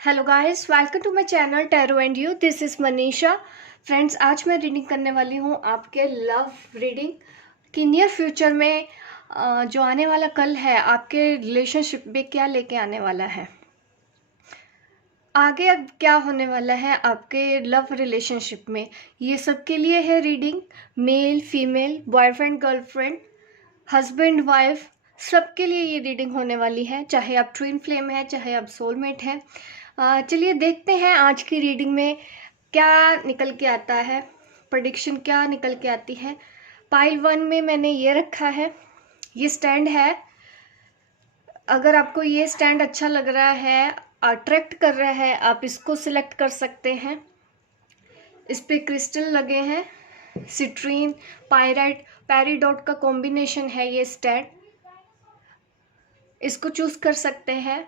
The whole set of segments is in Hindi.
Hello guys, welcome to my channel tarot and you. This is Manisha. Friends, आज मैं रीडिंग करने वाली हूँ आपके लव रीडिंग कि नियर फ्यूचर में जो आने वाला कल है आपके रिलेशनशिप में क्या लेके आने वाला है, आगे अब क्या होने वाला है आपके लव रिलेशनशिप में। ये सब के लिए है reading. Male female, boyfriend girlfriend, husband wife, सबके लिए ये रीडिंग होने वाली है। चाहे आप ट्विन फ्लेम है, चाहे आप सोलमेट हैं। चलिए देखते हैं आज की रीडिंग में क्या निकल के आता है, प्रेडिक्शन क्या निकल के आती है। पाइल 1 में मैंने ये रखा है, ये स्टैंड है। अगर आपको ये स्टैंड अच्छा लग रहा है, अट्रैक्ट कर रहा है, आप इसको सिलेक्ट कर सकते हैं। इस पे क्रिस्टल लगे हैं, सिट्रीन, पायराइट, पेरिडोट का कॉम्बिनेशन है ये स्टैंड, इसको चूज कर सकते हैं।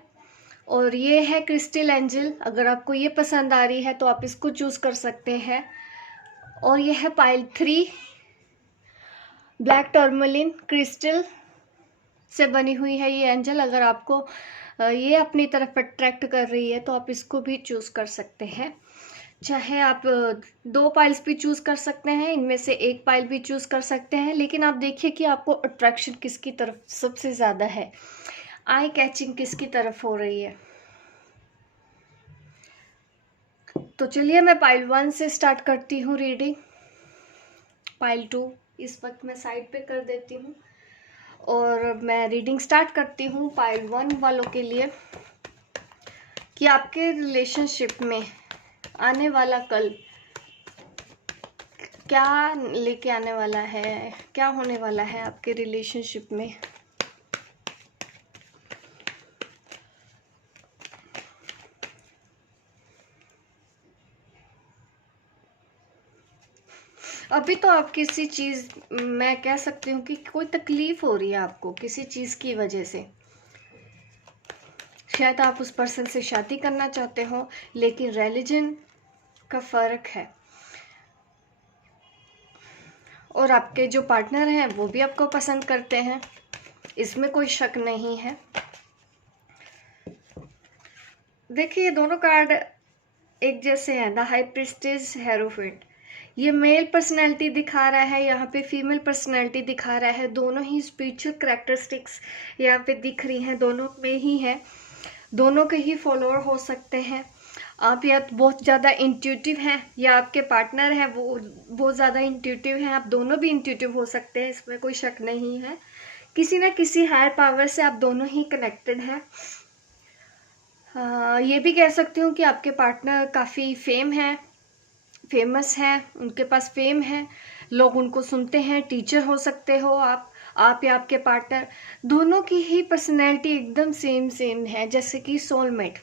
और ये है क्रिस्टल एंजल, अगर आपको ये पसंद आ रही है तो आप इसको चूज कर सकते हैं। और ये है पाइल 3, ब्लैक टर्मलिन क्रिस्टल से बनी हुई है ये एंजल। अगर आपको ये अपनी तरफ अट्रैक्ट कर रही है तो आप इसको भी चूज कर सकते हैं। चाहे आप 2 पाइल्स भी चूज कर सकते हैं, इनमें से एक पाइल भी चूज कर सकते हैं, लेकिन आप देखिए कि आपको अट्रैक्शन किसकी तरफ सबसे ज्यादा है, आई कैचिंग किसकी तरफ हो रही है। तो चलिए मैं पाइल 1 से स्टार्ट करती हूँ रीडिंग। पाइल 2 इस वक्त मैं साइड पे कर देती हूँ और मैं रीडिंग स्टार्ट करती हूँ पाइल 1 वालों के लिए कि आपके रिलेशनशिप में आने वाला कल क्या लेके आने वाला है, क्या होने वाला है आपके रिलेशनशिप में। अभी तो आप किसी चीज, मैं कह सकती हूँ कि कोई तकलीफ हो रही है आपको किसी चीज की वजह से। शायद आप उस पर्सन से शादी करना चाहते हो, लेकिन रिलीजन का फर्क है और आपके जो पार्टनर हैं वो भी आपको पसंद करते हैं, इसमें कोई शक नहीं है। देखिए ये दोनों कार्ड एक जैसे हैं, द हाई प्रिस्टेज, हेरोफेंट। ये मेल पर्सनैलिटी दिखा रहा है, यहाँ पे फीमेल पर्सनैलिटी दिखा रहा है। दोनों ही स्पिरिचुअल कैरेक्टरिस्टिक्स यहाँ पे दिख रही हैं, दोनों में ही है। दोनों के ही फॉलोअर हो सकते हैं। आप या तो बहुत ज़्यादा इंट्यूटिव हैं या आपके पार्टनर हैं वो बहुत ज़्यादा इंट्यूटिव हैं। आप दोनों भी इंट्यूटिव हो सकते हैं, इसमें कोई शक नहीं है। किसी ना किसी हायर पावर से आप दोनों ही कनेक्टेड हैं। ये भी कह सकती हूँ कि आपके पार्टनर काफ़ी फेमस हैं, उनके पास फेम है, लोग उनको सुनते हैं। टीचर हो सकते हो आप या आपके पार्टनर, दोनों की ही पर्सनैलिटी एकदम सेम है, जैसे कि सोलमेट।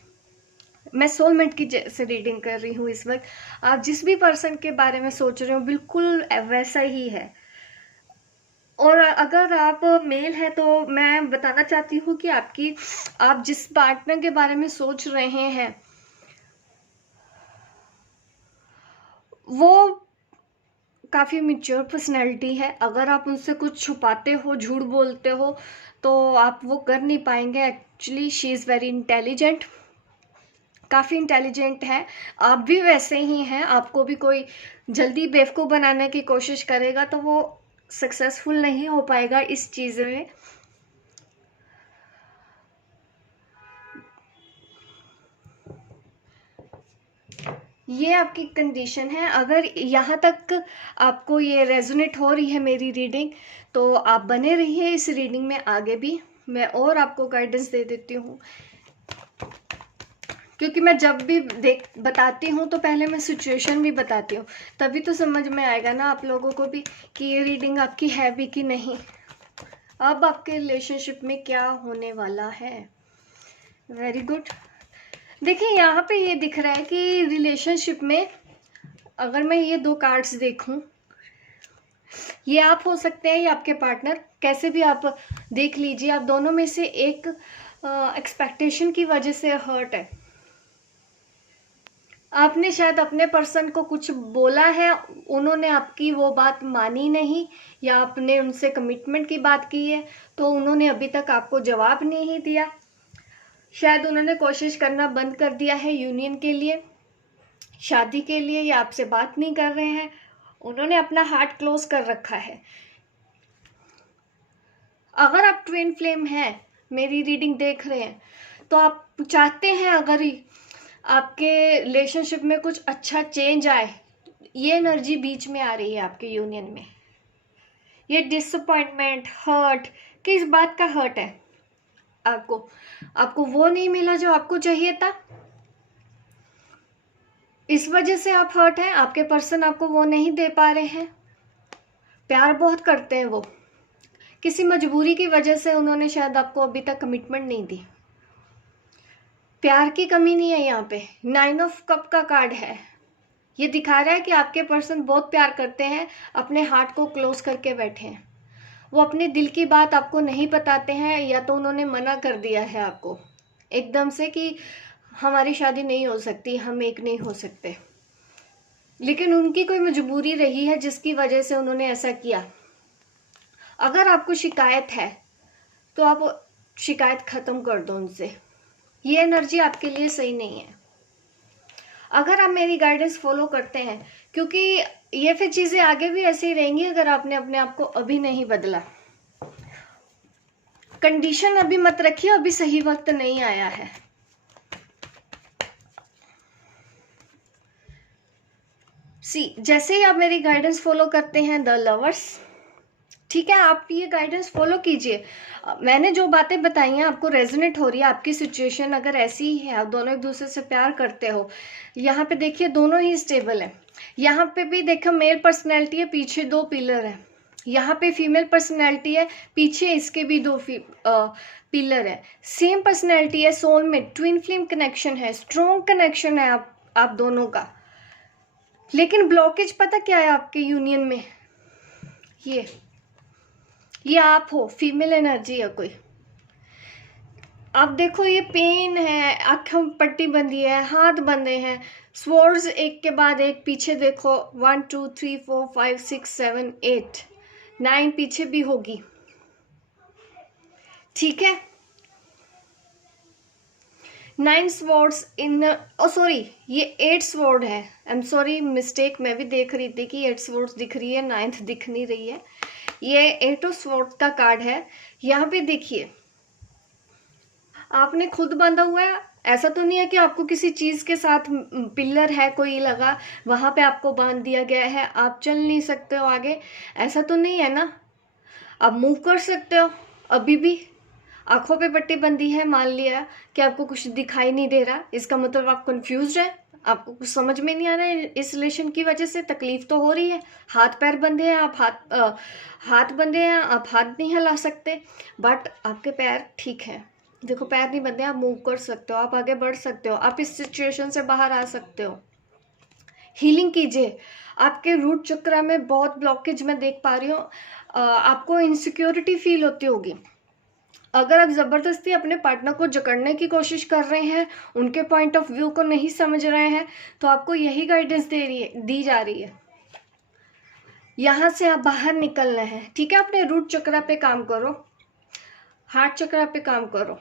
मैं सोलमेट की जैसे रीडिंग कर रही हूँ इस वक्त। आप जिस भी पर्सन के बारे में सोच रहे हो बिल्कुल वैसा ही है। और अगर आप मेल है तो मैं बताना चाहती हूँ कि आप जिस पार्टनर के बारे में सोच रहे हैं वो काफ़ी मैच्योर पर्सनैलिटी है। अगर आप उनसे कुछ छुपाते हो, झूठ बोलते हो, तो आप वो कर नहीं पाएंगे। Actually she is very intelligent, काफ़ी इंटेलिजेंट है। आप भी वैसे ही हैं। आपको भी कोई जल्दी बेवकूफ़ बनाने की कोशिश करेगा तो वो सक्सेसफुल नहीं हो पाएगा इस चीज़ में। ये आपकी कंडीशन है। अगर यहाँ तक आपको ये रेजोनेट हो रही है मेरी रीडिंग, तो आप बने रहिए इस रीडिंग में। आगे भी मैं और आपको गाइडेंस दे देती हूँ, क्योंकि मैं जब भी बताती हूँ तो पहले मैं सिचुएशन भी बताती हूँ, तभी तो समझ में आएगा ना आप लोगों को भी कि ये रीडिंग आपकी है भी कि नहीं। अब आपके रिलेशनशिप में क्या होने वाला है। Very good. देखिए यहाँ पे ये दिख रहा है कि रिलेशनशिप में, अगर मैं ये 2 कार्ड्स देखूं, ये आप हो सकते हैं या आपके पार्टनर, कैसे भी आप देख लीजिए। आप दोनों में से एक एक्सपेक्टेशन की वजह से हर्ट है। आपने शायद अपने पर्सन को कुछ बोला है, उन्होंने आपकी वो बात मानी नहीं, या आपने उनसे कमिटमेंट की बात की है तो उन्होंने अभी तक आपको जवाब नहीं दिया। शायद उन्होंने कोशिश करना बंद कर दिया है यूनियन के लिए, शादी के लिए, या आपसे बात नहीं कर रहे हैं, उन्होंने अपना हार्ट क्लोज कर रखा है। अगर आप ट्विन फ्लेम हैं, मेरी रीडिंग देख रहे हैं, तो आप चाहते हैं अगर ही आपके रिलेशनशिप में कुछ अच्छा चेंज आए, ये एनर्जी बीच में आ रही है आपके यूनियन में। ये डिसअपॉइंटमेंट, हर्ट, किस बात का हर्ट है आपको वो नहीं मिला जो आपको चाहिए था, इस वजह से आप हर्ट हैं। आपके पर्सन आपको वो नहीं दे पा रहे हैं। प्यार बहुत करते हैं वो, किसी मजबूरी की वजह से उन्होंने शायद आपको अभी तक कमिटमेंट नहीं दी। प्यार की कमी नहीं है यहाँ पे। 9 ऑफ कप का कार्ड है, ये दिखा रहा है कि आपके पर्सन बहुत प्यार करते हैं, अपने हार्ट को क्लोज करके बैठे हैं। वो अपने दिल की बात आपको नहीं बताते हैं, या तो उन्होंने मना कर दिया है आपको एकदम से कि हमारी शादी नहीं हो सकती, हम एक नहीं हो सकते, लेकिन उनकी कोई मजबूरी रही है जिसकी वजह से उन्होंने ऐसा किया। अगर आपको शिकायत है तो आप शिकायत खत्म कर दो उनसे, ये एनर्जी आपके लिए सही नहीं है। अगर आप मेरी गाइडेंस फॉलो करते हैं, क्योंकि ये फिर चीजें आगे भी ऐसे ही रहेंगी अगर आपने अपने आप को अभी नहीं बदला। कंडीशन अभी मत रखिए, अभी सही वक्त नहीं आया है। जैसे ही आप मेरी गाइडेंस फॉलो करते हैं, द लवर्स, ठीक है, आप ये गाइडेंस फॉलो कीजिए। मैंने जो बातें बताई हैं आपको रेजोनेट हो रही है, आपकी सिचुएशन अगर ऐसी ही है, आप दोनों एक दूसरे से प्यार करते हो, यहाँ पे देखिए दोनों ही स्टेबल है। यहाँ पे भी देखो मेल पर्सनैलिटी है, पीछे 2 पिलर है। यहाँ पे फीमेल पर्सनैलिटी है, पीछे इसके भी 2 पिलर है। सेम पर्सनैलिटी है, सोलमेट, ट्विन फ्लेम कनेक्शन है, स्ट्रॉन्ग कनेक्शन है आप दोनों का। लेकिन ब्लॉकेज पता क्या है आपके यूनियन में? ये आप हो, फीमेल एनर्जी है कोई। आप देखो ये पेन है, आंखों पट्टी बंधी है, हाथ बंधे हैं, स्वॉर्ड्स एक के बाद एक, पीछे देखो 1 2 3 4 5 6 7 8 9 पीछे भी होगी, ठीक है। 9 स्वॉर्ड्स इन, सॉरी ये 8 स्वॉर्ड है, आई एम सॉरी मिस्टेक, मैं भी देख रही थी कि 8 स्वॉर्ड्स दिख रही है, 9th दिख नहीं रही है। ये 8 ऑफ स्वॉर्ड्स का कार्ड है। यहाँ पे देखिए आपने खुद बांधा हुआ है, ऐसा तो नहीं है कि आपको किसी चीज के साथ पिलर है कोई लगा, वहां पे आपको बांध दिया गया है, आप चल नहीं सकते हो आगे, ऐसा तो नहीं है ना। आप मूव कर सकते हो, अभी भी आंखों पे पट्टी बंधी है, मान लिया कि आपको कुछ दिखाई नहीं दे रहा, इसका मतलब आप कंफ्यूज है, आपको कुछ समझ में नहीं आ रहा है, इस रिलेशन की वजह से तकलीफ तो हो रही है। हाथ पैर बंधे हैं, आप हाथ बंधे हैं, आप हाथ नहीं हिला सकते, बट आपके पैर ठीक है। देखो पैर नहीं बंधे, आप मूव कर सकते हो, आप आगे बढ़ सकते हो, आप इस सिचुएशन से बाहर आ सकते हो। हीलिंग कीजिए। आपके रूट चक्र में बहुत ब्लॉकेज मैं देख पा रही हूँ, आपको इनसिक्योरिटी फील होती होगी। अगर आप ज़बरदस्ती अपने पार्टनर को जकड़ने की कोशिश कर रहे हैं, उनके पॉइंट ऑफ व्यू को नहीं समझ रहे हैं, तो आपको यही गाइडेंस दी जा रही है, यहाँ से आप बाहर निकलना है, ठीक है। अपने रूट चक्र पे काम करो, हार्ट चक्र पे काम करो।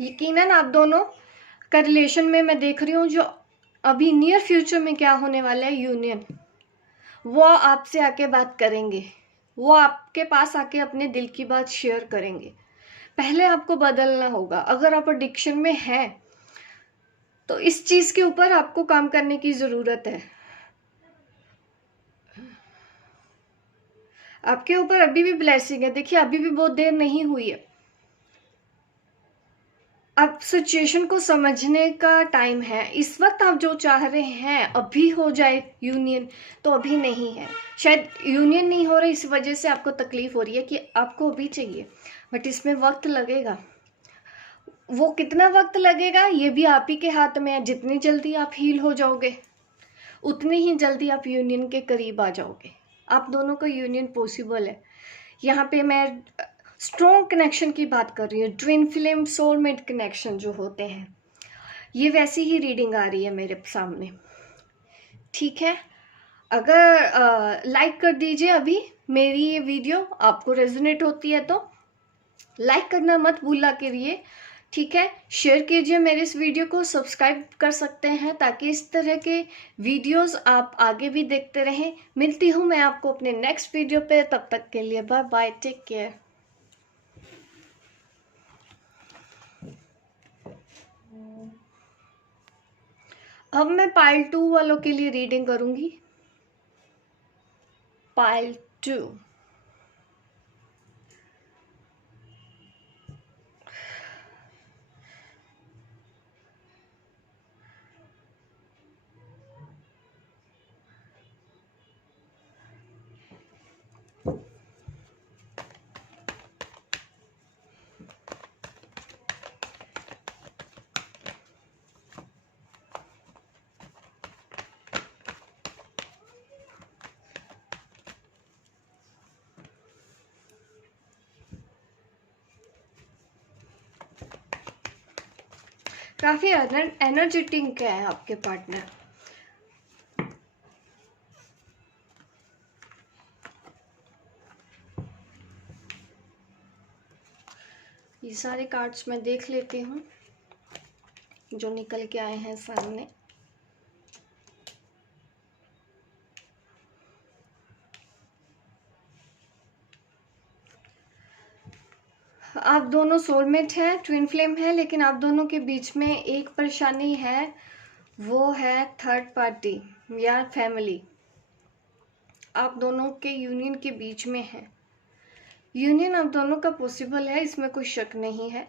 यकीनन आप दोनों का रिलेशन में मैं देख रही हूँ जो अभी नियर फ्यूचर में क्या होने वाला है, यूनियन, वो आपसे आके बात करेंगे, वो आपके पास आके अपने दिल की बात शेयर करेंगे। पहले आपको बदलना होगा। अगर आप एडिक्शन में हैं तो इस चीज के ऊपर आपको काम करने की जरूरत है। आपके ऊपर अभी भी ब्लेसिंग है, देखिए अभी भी बहुत देर नहीं हुई है। अब सिचुएशन को समझने का टाइम है। इस वक्त आप जो चाह रहे हैं अभी हो जाए यूनियन, तो अभी नहीं है। शायद यूनियन नहीं हो रहा, इस वजह से आपको तकलीफ हो रही है कि आपको अभी चाहिए, बट इसमें वक्त लगेगा। वो कितना वक्त लगेगा ये भी आप ही के हाथ में है। जितनी जल्दी आप हील हो जाओगे, उतनी ही जल्दी आप यूनियन के करीब आ जाओगे। आप दोनों का यूनियन पॉसिबल है। यहाँ पे मैं स्ट्रॉन्ग कनेक्शन की बात कर रही हूँ, ट्विन फ्लेम सोलमेट कनेक्शन जो होते हैं, ये वैसी ही रीडिंग आ रही है मेरे सामने, ठीक है। अगर लाइक कर दीजिए अभी मेरी ये वीडियो, आपको रेजोनेट होती है तो लाइक करना मत भूला करिए, ठीक है, शेयर कीजिए मेरे इस वीडियो को, सब्सक्राइब कर सकते हैं ताकि इस तरह के वीडियोस आप आगे भी देखते रहें। मिलती हूँ मैं आपको अपने नेक्स्ट वीडियो पे, तब तक के लिए बाय बाय, टेक केयर। अब मैं पाइल 2 वालों के लिए रीडिंग करूंगी। पाइल 2। काफी एनर्जेटिक है आपके पार्टनर। ये सारे कार्ड्स मैं देख लेती हूँ जो निकल के आए हैं सामने। आप दोनों सोलमेट हैं, ट्विन फ्लेम है, लेकिन आप दोनों के बीच में एक परेशानी है, वो है थर्ड पार्टी या फैमिली। आप दोनों के यूनियन के बीच में है। यूनियन आप दोनों का पॉसिबल है, इसमें कोई शक नहीं है।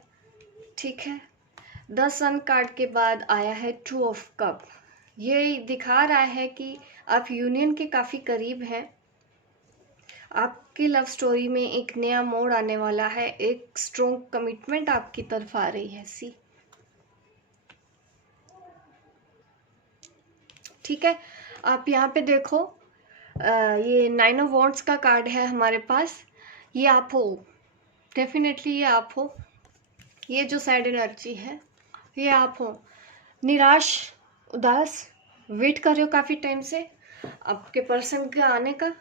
ठीक है, द सन कार्ड के बाद आया है 2 ऑफ कप। ये दिखा रहा है कि आप यूनियन के काफ़ी करीब हैं। आपकी लव स्टोरी में एक नया मोड़ आने वाला है, एक स्ट्रॉन्ग कमिटमेंट आपकी तरफ आ रही है। सी ठीक है, आप यहाँ पे देखो, ये 9 ऑफ वॉन्ड्स का कार्ड है हमारे पास। ये आप हो, डेफिनेटली ये आप हो। ये जो सैड एनर्जी है ये आप हो, निराश, उदास, वेट कर रहे हो काफ़ी टाइम से आपके पर्सन के आने का।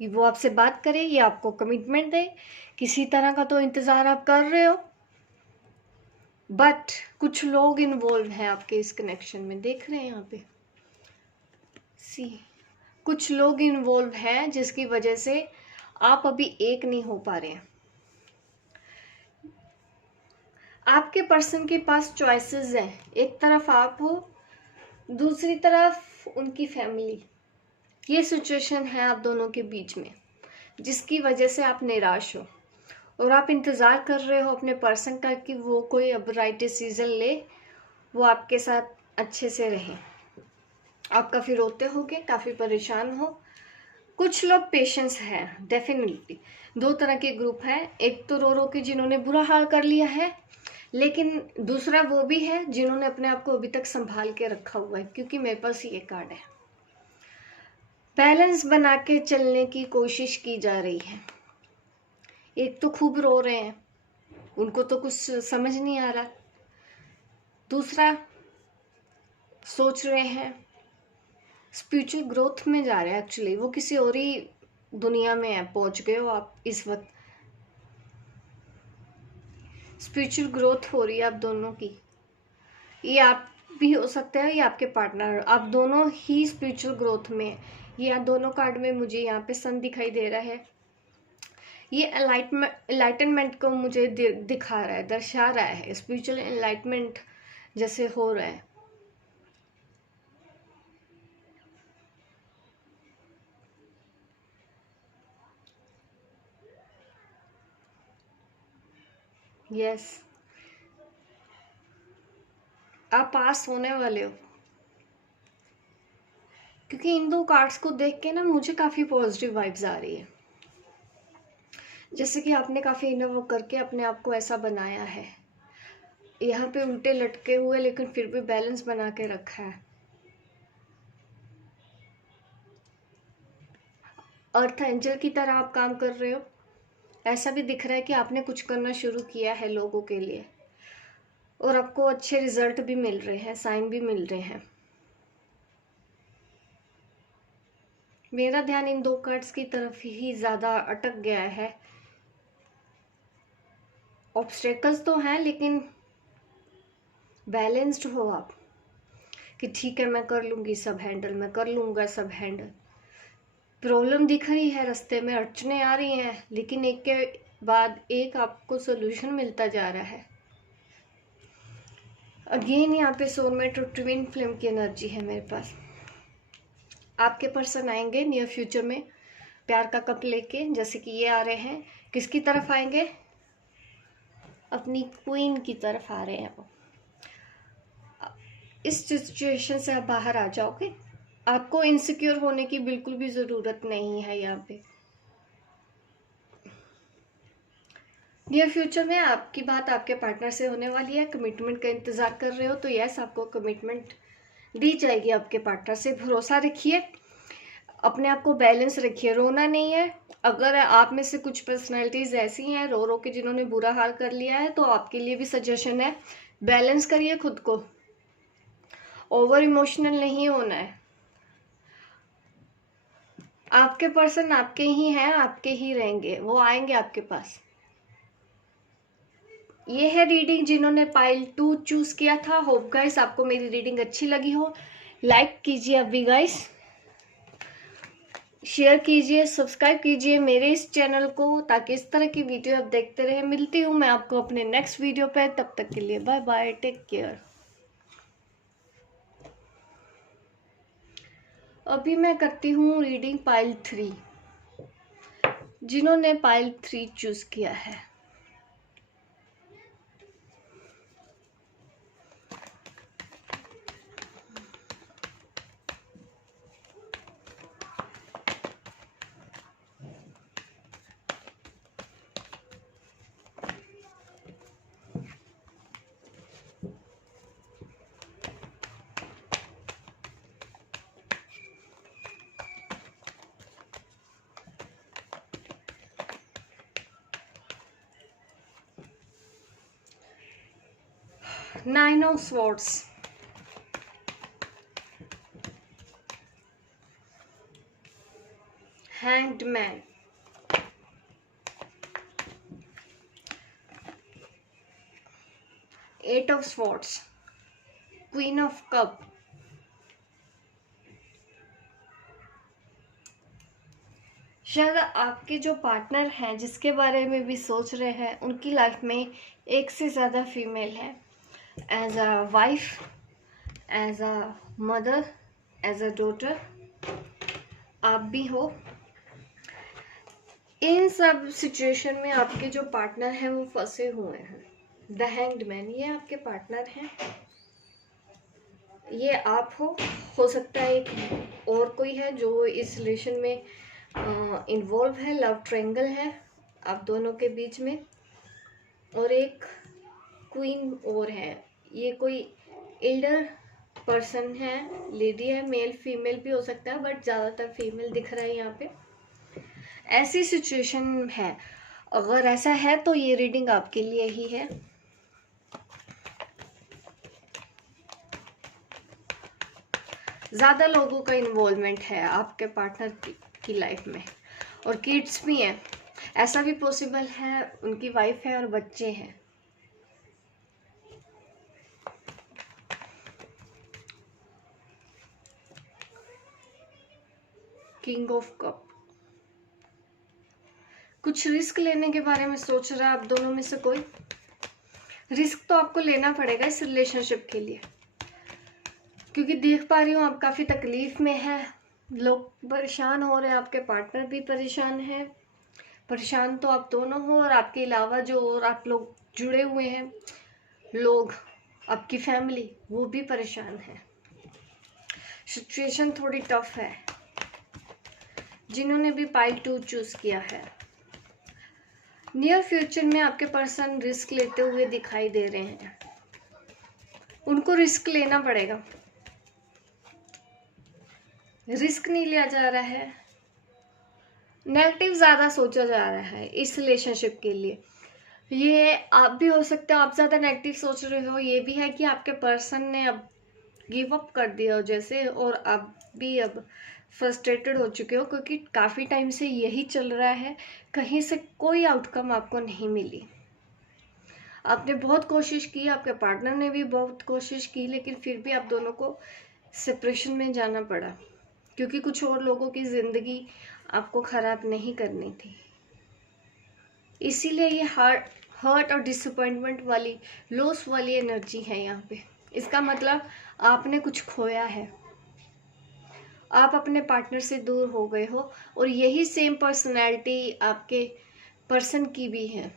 वो आपसे बात करे, ये आपको कमिटमेंट दे, किसी तरह का तो इंतज़ार आप कर रहे हो। बट कुछ लोग इन्वॉल्व हैं आपके इस कनेक्शन में, देख रहे हैं यहाँ पे। सी कुछ लोग इन्वॉल्व हैं जिसकी वजह से आप अभी एक नहीं हो पा रहे हैं। आपके पर्सन के पास चॉइसेस हैं, एक तरफ आप हो, दूसरी तरफ उनकी फैमिली। ये सिचुएशन है आप दोनों के बीच में जिसकी वजह से आप निराश हो और आप इंतज़ार कर रहे हो अपने पर्सन का कि वो कोई अब राइट डिसीजन ले, वो आपके साथ अच्छे से रहे। आप काफ़ी रोते होगे, काफ़ी परेशान हो। कुछ लोग पेशेंस है, डेफिनेटली। 2 तरह के ग्रुप हैं, एक तो रो रो के जिन्होंने बुरा हाल कर लिया है, लेकिन दूसरा वो भी है जिन्होंने अपने आप को अभी तक संभाल के रखा हुआ है, क्योंकि मेरे पास ये कार्ड है। बैलेंस बना के चलने की कोशिश की जा रही है। एक तो खूब रो रहे हैं, उनको तो कुछ समझ नहीं आ रहा। दूसरा सोच रहे हैं, स्पिरिचुअल ग्रोथ में जा रहे हैं। एक्चुअली वो किसी और ही दुनिया में है, पहुंच गए हो आप इस वक्त। स्पिरिचुअल ग्रोथ हो रही है आप दोनों की। ये आप भी हो सकते हैं, ये आपके पार्टनर, आप दोनों ही स्पिरिचुअल ग्रोथ में। ये दोनों कार्ड में मुझे यहाँ पे सन दिखाई दे रहा है। ये एनलाइटनमेंट को मुझे दिखा रहा है, दर्शा रहा है। स्पिरिचुअल एनलाइटमेंट जैसे हो रहा है। यस, आप पास होने वाले हो, क्योंकि इन 2 कार्ड्स को देख के ना मुझे काफ़ी पॉजिटिव वाइब्स आ रही है। जैसे कि आपने काफ़ी इनर वर्क करके अपने आप को ऐसा बनाया है, यहाँ पे उल्टे लटके हुए लेकिन फिर भी बैलेंस बना के रखा है। अर्थ एंजल की तरह आप काम कर रहे हो। ऐसा भी दिख रहा है कि आपने कुछ करना शुरू किया है लोगों के लिए, और आपको अच्छे रिजल्ट भी मिल रहे हैं, साइन भी मिल रहे हैं। मेरा ध्यान इन 2 कार्ड्स की तरफ ही ज़्यादा अटक गया है। ऑब्स्टेकल्स तो हैं, लेकिन बैलेंस्ड हो आप, कि ठीक है मैं कर लूँगी सब हैंडल, मैं कर लूँगा सब हैंडल। प्रॉब्लम दिख रही है, रास्ते में अड़चने आ रही हैं, लेकिन एक के बाद एक आपको सोल्यूशन मिलता जा रहा है। अगेन यहाँ पे सोलमेट और ट्विन फ्लेम की एनर्जी है मेरे पास। आपके पर्सन आएंगे नियर फ्यूचर में प्यार का कप लेके, जैसे कि ये आ रहे हैं। किसकी तरफ आएंगे? अपनी क्वीन की तरफ आ रहे हैं वो। इस सिचुएशन से आप बाहर आ जाओगे। आपको इनसिक्योर होने की बिल्कुल भी ज़रूरत नहीं है। यहाँ पे नियर फ्यूचर में आपकी बात आपके पार्टनर से होने वाली है। कमिटमेंट का इंतज़ार कर रहे हो तो यस, आपको कमिटमेंट दी जाएगी आपके पार्टनर से। भरोसा रखिए, अपने आप को बैलेंस रखिए, रोना नहीं है। अगर आप में से कुछ पर्सनैलिटीज़ ऐसी हैं रो रो के जिन्होंने बुरा हाल कर लिया है, तो आपके लिए भी सजेशन है, बैलेंस करिए खुद को। ओवर इमोशनल नहीं होना है। आपके पर्सन आपके ही हैं, आपके ही रहेंगे, वो आएंगे आपके पास। ये है रीडिंग जिन्होंने पाइल 2 चूज किया था। होप गाइस आपको मेरी रीडिंग अच्छी लगी हो। लाइक कीजिए अभी गाइस, शेयर कीजिए, सब्सक्राइब कीजिए मेरे इस चैनल को, ताकि इस तरह की वीडियो आप देखते रहे। मिलती हूँ मैं आपको अपने नेक्स्ट वीडियो पे, तब तक के लिए बाय बाय, टेक केयर। अभी मैं करती हूँ रीडिंग पाइल 3, जिन्होंने पाइल 3 चूज किया है। Nine of Swords, Hanged Man, Eight of Swords, Queen of Cup, शायद आपके जो पार्टनर हैं, जिसके बारे में भी सोच रहे हैं, उनकी लाइफ में एक से ज़्यादा फीमेल है। As a wife, as a mother, as a daughter, आप भी हो। इन सब सिचुएशन में आपके जो पार्टनर हैं वो फंसे हुए हैं। द हैंग्ड मैन, ये आपके पार्टनर हैं, ये आप हो सकता है एक और कोई है जो इस रिलेशन में इन्वॉल्व है। लव ट्रायंगल है आप दोनों के बीच में, और एक क्वीन और है। ये कोई एल्डर पर्सन है, लेडी है, मेल फीमेल भी हो सकता है, बट ज़्यादातर फीमेल दिख रहा है यहाँ पे। ऐसी सिचुएशन है। अगर ऐसा है तो ये रीडिंग आपके लिए ही है। ज़्यादा लोगों का इन्वॉल्वमेंट है आपके पार्टनर की लाइफ में, और किड्स भी हैं। ऐसा भी पॉसिबल है उनकी वाइफ है और बच्चे हैं। किंग ऑफ कप, कुछ रिस्क लेने के बारे में सोच रहा है आप दोनों में से कोई। रिस्क तो आपको लेना पड़ेगा इस रिलेशनशिप के लिए, क्योंकि देख पा रही हूँ आप काफ़ी तकलीफ में है। लोग परेशान हो रहे हैं, आपके पार्टनर भी परेशान है। परेशान तो आप दोनों हो, और आपके अलावा जो और आप लोग जुड़े हुए हैं लोग, आपकी फैमिली, वो भी परेशान है। सिचुएशन थोड़ी टफ है। जिन्होंने भी पाइल 2 चूज किया है, नियर फ्यूचर में आपके पर्सन रिस्क लेते हुए दिखाई दे रहे हैं। उनको रिस्क लेना पड़ेगा। रिस्क नहीं लिया जा रहा है, नेगेटिव ज़्यादा सोचा जा रहा है इस रिलेशनशिप के लिए। ये आप भी हो सकते हो, आप ज़्यादा नेगेटिव सोच रहे हो। ये भी है कि आपके पर्सन ने अब गिव अप कर दिया हो जैसे, और आप भी अब फ्रस्ट्रेटेड हो चुके हो, क्योंकि काफ़ी टाइम से यही चल रहा है। कहीं से कोई आउटकम आपको नहीं मिली। आपने बहुत कोशिश की, आपके पार्टनर ने भी बहुत कोशिश की, लेकिन फिर भी आप दोनों को सेपरेशन में जाना पड़ा, क्योंकि कुछ और लोगों की ज़िंदगी आपको ख़राब नहीं करनी थी। इसीलिए ये हर्ट और डिसअपॉइंटमेंट वाली, लॉस वाली एनर्जी है यहाँ पे। इसका मतलब आपने कुछ खोया है, आप अपने पार्टनर से दूर हो गए हो, और यही सेम पर्सनैलिटी आपके पर्सन की भी है,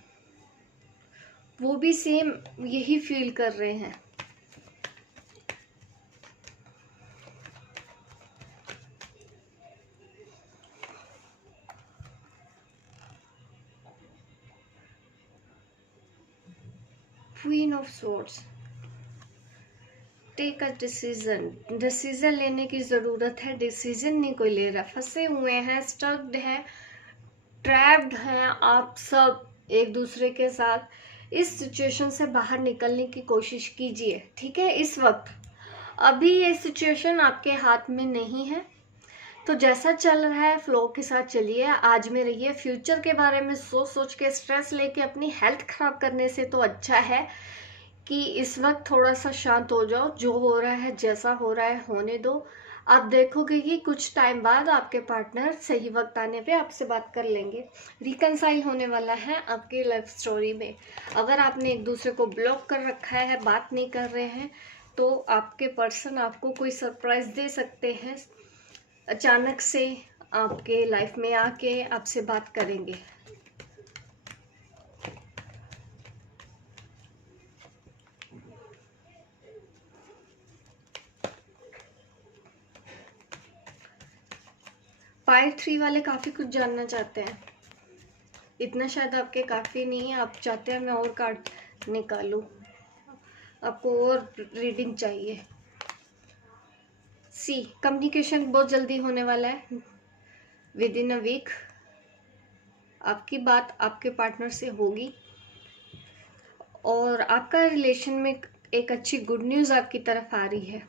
वो भी सेम यही फील कर रहे हैं। Queen of swords, take a decision लेने की ज़रूरत है। डिसीजन नहीं कोई ले रहा, फंसे हुए हैं, स्टक्ड हैं, ट्रैप्ड हैं आप सब एक दूसरे के साथ। इस सिचुएशन से बाहर निकलने की कोशिश कीजिए, ठीक है। इस वक्त अभी ये सिचुएशन आपके हाथ में नहीं है, तो जैसा चल रहा है फ्लो के साथ चलिए, आज में रहिए। फ्यूचर के बारे में सोच के स्ट्रेस लेके अपनी हेल्थ खराब करने से तो अच्छा है कि इस वक्त थोड़ा सा शांत हो जाओ। जो हो रहा है, जैसा हो रहा है होने दो। आप देखोगे कि कुछ टाइम बाद आपके पार्टनर सही वक्त आने पे आपसे बात कर लेंगे। रिकनसाइल होने वाला है आपके लाइफ स्टोरी में। अगर आपने एक दूसरे को ब्लॉक कर रखा है, बात नहीं कर रहे हैं, तो आपके पर्सन आपको कोई सरप्राइज दे सकते हैं, अचानक से आपके लाइफ में आके आपसे बात करेंगे। पाइल 3 वाले काफ़ी कुछ जानना चाहते हैं। इतना शायद आपके काफ़ी नहीं है, आप चाहते हैं मैं और कार्ड निकालूं, आपको और रीडिंग चाहिए। सी, कम्युनिकेशन बहुत जल्दी होने वाला है, विद इन अ वीक आपकी बात आपके पार्टनर से होगी, और आपका रिलेशन में एक अच्छी गुड न्यूज़ आपकी तरफ आ रही है।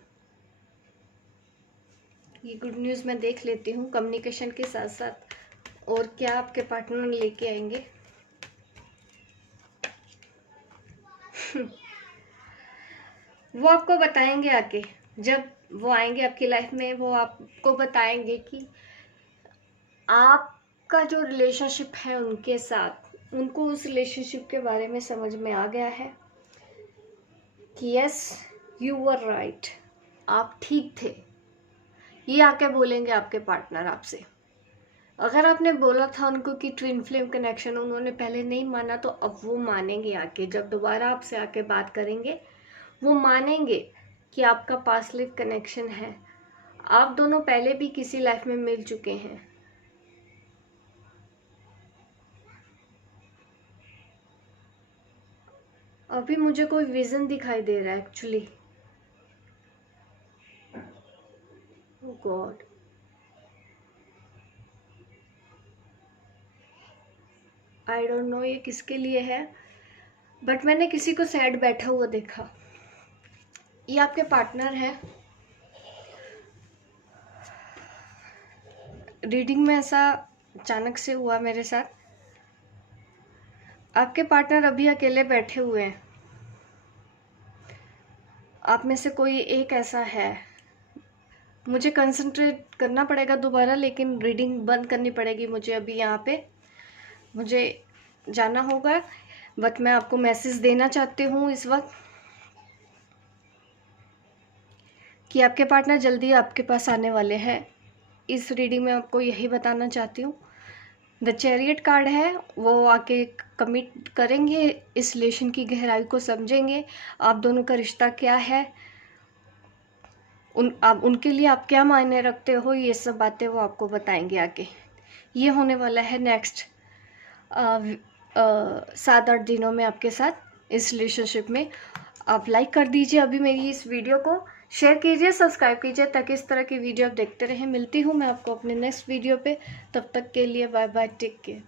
ये गुड न्यूज़ मैं देख लेती हूँ कम्युनिकेशन के साथ साथ और क्या आपके पार्टनर लेके आएंगे। वो आपको बताएंगे आके, जब वो आएंगे आपकी लाइफ में, वो आपको बताएंगे कि आपका जो रिलेशनशिप है उनके साथ, उनको उस रिलेशनशिप के बारे में समझ में आ गया है कि यस यू वर राइट, आप ठीक थे। ये आके बोलेंगे आपके पार्टनर आपसे। अगर आपने बोला था उनको कि ट्विन फ्लेम कनेक्शन, उन्होंने पहले नहीं माना, तो अब वो मानेंगे आके। जब दोबारा आपसे आके बात करेंगे, वो मानेंगे कि आपका पास्ट लाइफ कनेक्शन है, आप दोनों पहले भी किसी लाइफ में मिल चुके हैं। अभी मुझे कोई विजन दिखाई दे रहा है actually. Oh God, I don't know ये किसके लिए है, बट मैंने किसी को सैड बैठा हुआ देखा। ये आपके पार्टनर है। रीडिंग में ऐसा अचानक से हुआ मेरे साथ। आपके पार्टनर अभी अकेले बैठे हुए हैं। आप में से कोई एक ऐसा है, मुझे कंसंट्रेट करना पड़ेगा दोबारा, लेकिन रीडिंग बंद करनी पड़ेगी मुझे अभी। यहाँ पे मुझे जाना होगा, बट मैं आपको मैसेज देना चाहती हूँ इस वक्त कि आपके पार्टनर जल्दी आपके पास आने वाले हैं। इस रीडिंग में आपको यही बताना चाहती हूँ। द चैरियट कार्ड है, वो आके कमिट करेंगे, इस रिलेशन की गहराई को समझेंगे, आप दोनों का रिश्ता क्या है, उनके लिए आप क्या मायने रखते हो, ये सब बातें वो आपको बताएंगे आगे। ये होने वाला है नेक्स्ट 7-8 दिनों में आपके साथ इस रिलेशनशिप में। आप लाइक कर दीजिए अभी मेरी इस वीडियो को, शेयर कीजिए, सब्सक्राइब कीजिए, ताकि इस तरह की वीडियो आप देखते रहें। मिलती हूँ मैं आपको अपने नेक्स्ट वीडियो पे, तब तक के लिए बाय बाय, टेक केयर।